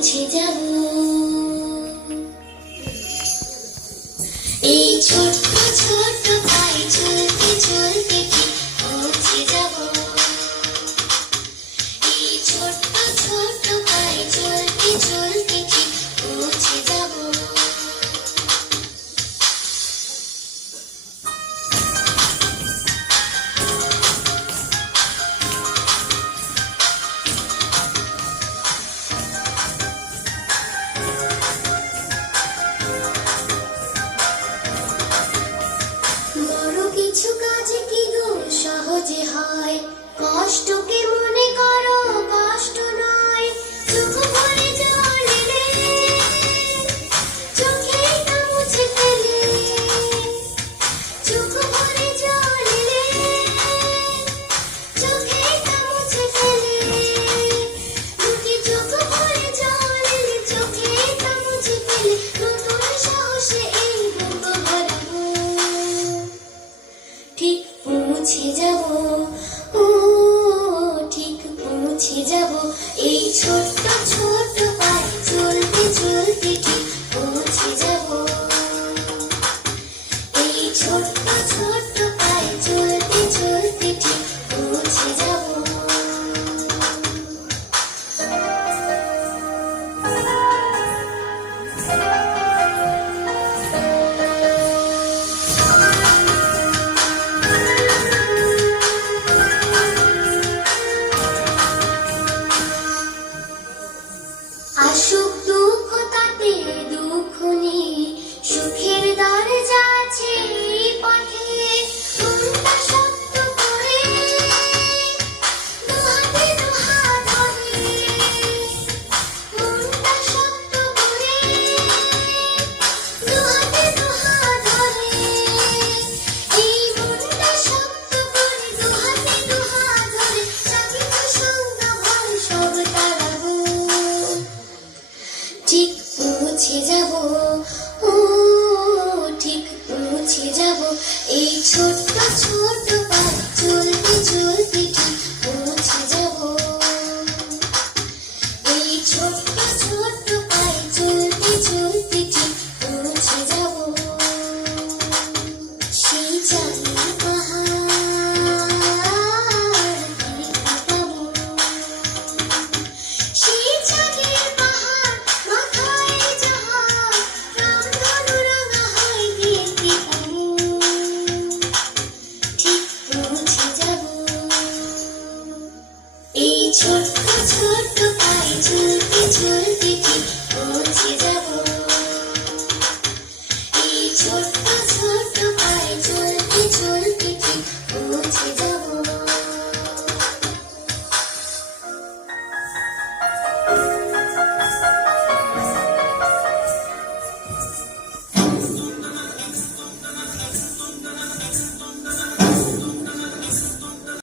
পৌঁছে যাব। এই ছোট্ট ছোট্ট পায়ে চলতে চলতে ঠিক পৌঁছে যাব। এই ছোট্ট ছোট্ট পায়ে চলতে চলতে ঠিক পৌঁছে যাব। কিছু কাজ কি গো সহজে হয়, কষ্টকে মনে করো কষ্ট নয়। চোখ ভরে জল এলে চোখেটা মুছে ফেলে, চোখ ভরে জল এলে চোখেটা মুছে ফেলে। দুটি চোখ ভরে জল এলে চোখেটা মুছে ফেলে, নতুন সাহসে এই বুক ভরাবো। ঠিক পৌঁছে যাব, ও ঠিক পৌঁছে যাব। এই ছোট্ট ছোট্ট পায়ে চলতে চলতে ঠিক পৌঁছে যাব। এই ছোট্ট ছোট্ট পায়ে চলতে চলতে ঠিক পৌঁছে যাব। আসুক দুঃখ তাতে দুঃখ নেই, সুখের দরজা আছে এই পথে। মনটা শক্ত করে দুহাতে দুহাত ধরে, মনটা শক্ত করে দুহাতে দুহাত ধরে। এই মনটা শক্ত করে দুহাতে দুহাত ধরে, সাথী সঙ্গ ভয় সব তাড়াবো। ঠিক পৌঁছে যাব, ও ঠিক পৌঁছে যাব। এই ছোট্ট ছোট্ট পায়ে চলতে চলতে ঠিক পৌঁছে যাব। এই ছোট্ট ছোট্ট পায়ে চলতে চলতে ঠিক পৌঁছে যাব। সেই চাঁদের পাহাড় দেখা পাবো, সেই চাঁদের পাহাড় মাথায় জাহাজ, রামধনু রাঙা হয় দেখতে পাবো। ঠিক পৌঁছে যাব। এই ছোট্ট ছোট্ট পায়ে চলতে চলতে ঠিক পৌঁছে যাব।